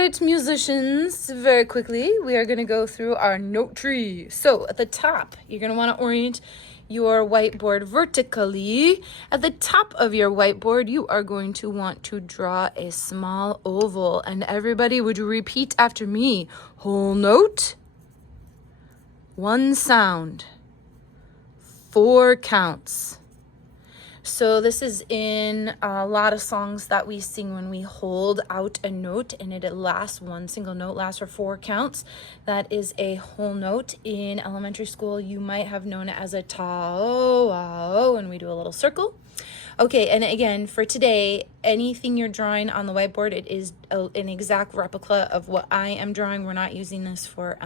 right, musicians, very quickly, we are going to go through our note tree. So at the top, you're going to want to orient your whiteboard vertically. At the top of your whiteboard, you are going to want to draw a small oval. And everybody, would you repeat after me? Whole note, one sound, 4 counts. So this is in a lot of songs that we sing when we hold out a note and it lasts, one single note lasts for 4 counts. That is a whole note. In elementary school, you might have known it as a ta-o, and we do a little circle. Okay, and again, for today, anything you're drawing on the whiteboard, it is an exact replica of what I am drawing. We're not using this for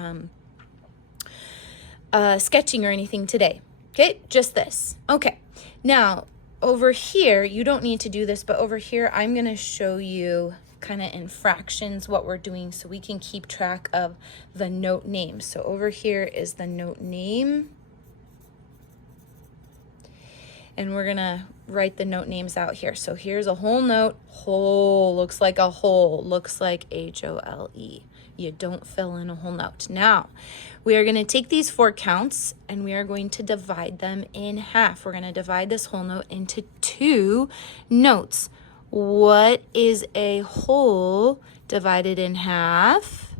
sketching or anything today. Okay, just this. Okay, now, over here, you don't need to do this, but over here, I'm going to show you kind of in fractions what we're doing so we can keep track of the note name. So over here is the note name. And we're going to write the note names out here. So here's a whole note. Whole looks like a hole, looks like H-O-L-E. You don't fill in a whole note. Now, we are going to take these 4 counts and we are going to divide them in half. We're going to divide this whole note into 2 notes. What is a whole divided in half?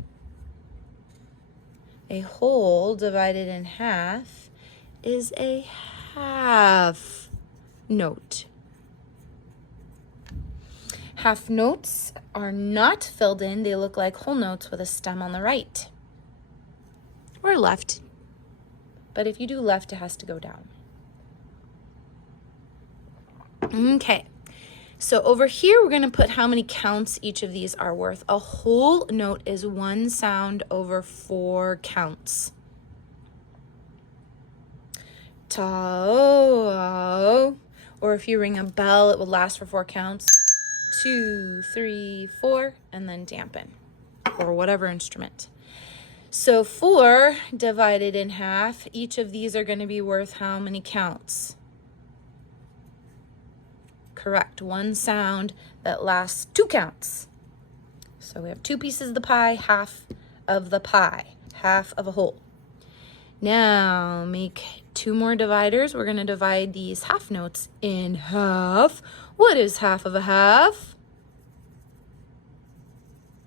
A whole divided in half is a half note. Half notes are not filled in. They look like whole notes with a stem on the right or left. But if you do left, it has to go down. Okay. So over here, we're going to put how many counts each of these are worth. A whole note is 1 sound over 4 counts. Ta-o. Or if you ring a bell, it will last for 4 counts. 2, 3, 4, and then dampen, or whatever instrument. So 4 divided in half, each of these are going to be worth how many counts? Correct, 1 sound that lasts 2 counts. So we have 2 pieces of the pie, half of the pie, half of a whole. Now make 2 more dividers. We're going to divide these half notes in half. What is half of a half?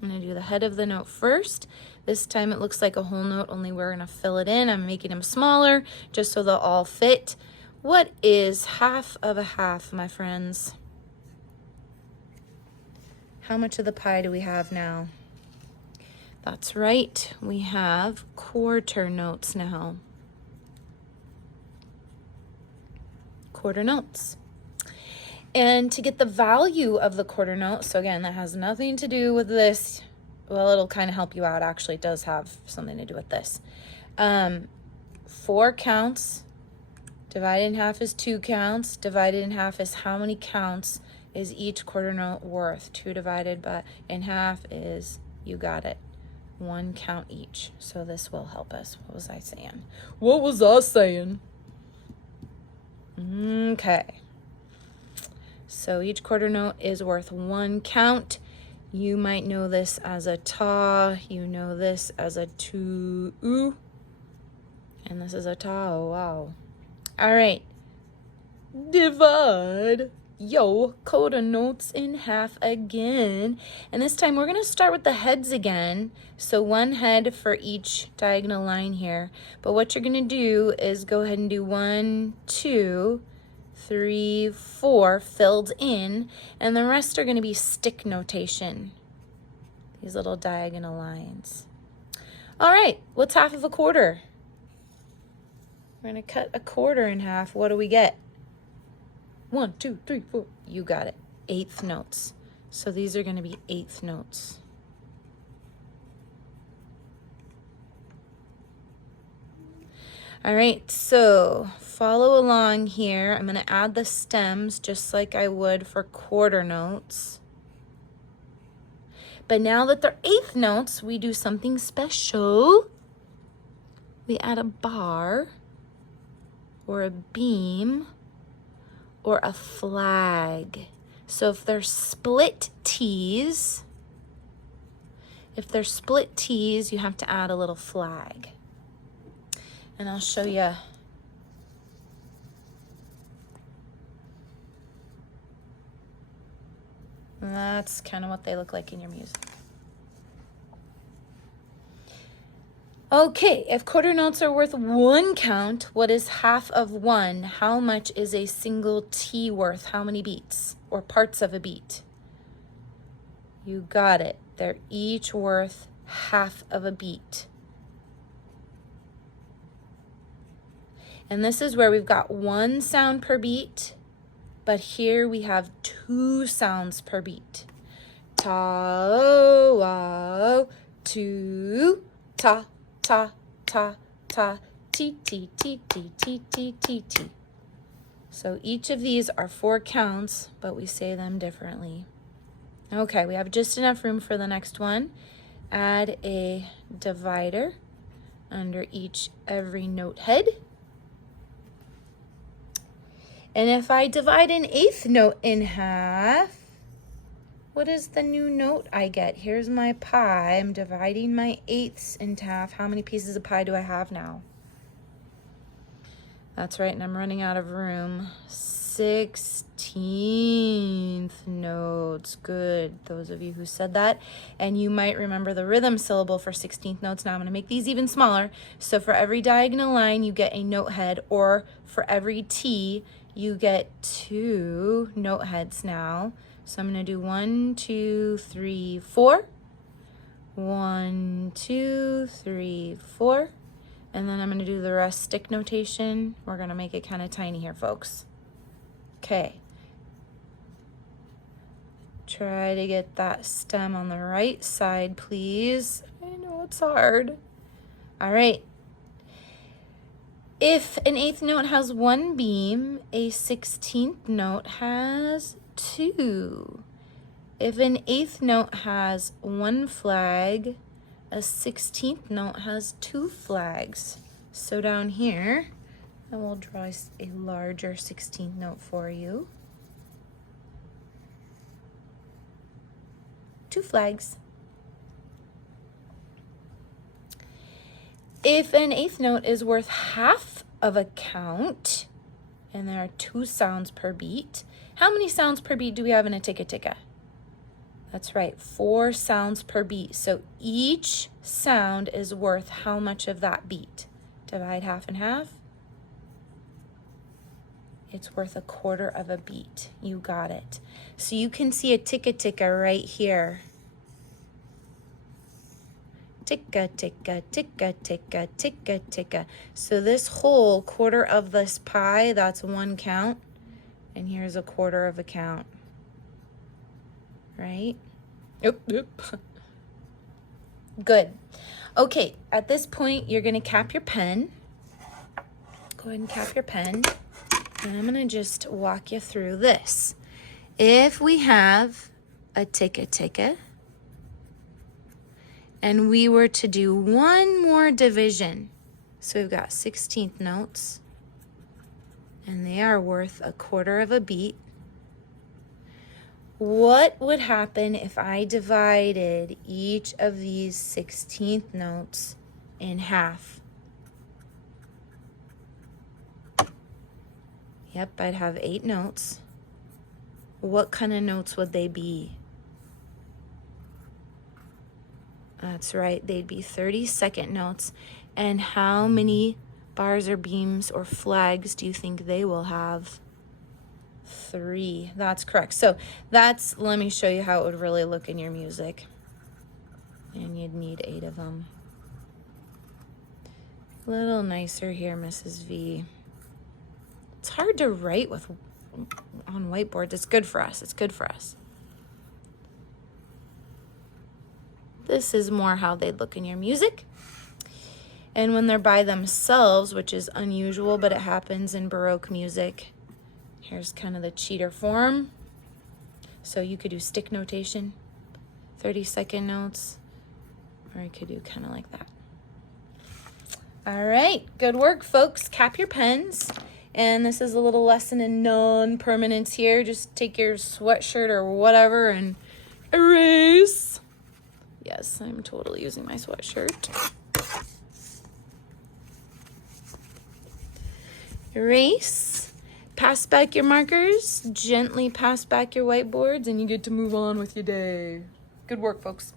I'm going to do the head of the note first. This time it looks like a whole note, only we're going to fill it in. I'm making them smaller just so they'll all fit. What is half of a half, my friends? How much of the pie do we have now? That's right, we have quarter notes now. Quarter notes. And to get the value of the quarter note, so again, that has nothing to do with this. Well, it'll kind of help you out. Actually, it does have something to do with this. 4 counts. Divided in half is 2 counts. Divided in half is how many counts is each quarter note worth? 2 divided in half is, you got it, 1 count each. So this will help us. What was I saying? What was I saying? Okay. So each quarter note is worth 1 count. You might know this as a ta. You know this as a tu. And this is a ta. Wow. All right. Divide your quarter notes in half again. And this time we're going to start with the heads again. So 1 head for each diagonal line here. But what you're going to do is go ahead and do 1, 2, 3, 4 filled in, and the rest are going to be stick notation. These little diagonal lines. All right, what's half of a quarter? We're going to cut a quarter in half. What do we get? 1, 2, 3, 4. You got it. 1/8 notes. So these are going to be 1/8 notes. All right, so follow along here. I'm going to add the stems just like I would for quarter notes. But now that they're 1/8 notes, we do something special. We add a bar or a beam or a flag. So if they're split T's, If they're split T's, you have to add a little flag. And I'll show you. That's kind of what they look like in your music. Okay, if quarter notes are worth 1 count, what is half of 1? How much is a single T worth? How many beats or parts of a beat? You got it. They're each worth half of a beat. And this is where we've got 1 sound per beat, but here we have 2 sounds per beat. Ta, o, o, 2, ta, ta, ta, ta, ti, ti, ti, ti, ti, ti, ti, ti. So each of these are 4 counts, but we say them differently. Okay, we have just enough room for the next one. Add a divider under every note head. And if I divide an 8th note in half, what is the new note I get? Here's my pie. I'm dividing my 8ths into half. How many pieces of pie do I have now? That's right, and I'm running out of room. 16th notes. Good, those of you who said that. And you might remember the rhythm syllable for 16th notes. Now I'm going to make these even smaller. So for every diagonal line, you get a note head, or for every T, you get 2 note heads now. So I'm going to do 1, 2, 3, 4. 1, 2, 3, 4. And then I'm going to do the rest stick notation. We're going to make it kind of tiny here, folks. Okay. Try to get that stem on the right side, please. I know it's hard. All right. If an 8th note has 1 beam, a 16th note has 2. If an 8th note has 1 flag, a 16th note has 2 flags. So down here, I will draw a larger 16th note for you. 2 flags. If an 8th note is worth half of a count, and there are 2 sounds per beat, how many sounds per beat do we have in a ticka-ticka? That's right, 4 sounds per beat. So each sound is worth how much of that beat? Divide half and half. It's worth a quarter of a beat. You got it. So you can see a ticka-ticka right here. Ticka, ticka, ticka, ticka, ticka, ticka. So this whole quarter of this pie, that's 1 count. And here's a quarter of a count. Right? Oop, oop. Good. Okay, at this point, you're going to cap your pen. Go ahead and cap your pen. And I'm going to just walk you through this. If we have a ticka-ticka, and we were to do 1 more division, so we've got 16th notes, and they are worth a quarter of a beat. What would happen if I divided each of these 16th notes in half? Yep, I'd have 8 notes. What kind of notes would they be? That's right, they'd be 32nd notes. And how many bars or beams or flags do you think they will have? 3. That's correct. So let me show you how it would really look in your music. And you'd need 8 of them. A little nicer here, Mrs. V. It's hard to write on whiteboards. It's good for us. It's good for us. This is more how they'd look in your music. And when they're by themselves, which is unusual, but it happens in Baroque music, here's kind of the cheater form. So you could do stick notation, 32nd notes, or you could do kind of like that. All right, good work, folks. Cap your pens. And this is a little lesson in non-permanence here. Just take your sweatshirt or whatever and erase. Yeah, Yes, I'm totally using my sweatshirt. Erase. Pass back your markers. Gently pass back your whiteboards, and you get to move on with your day. Good work, folks.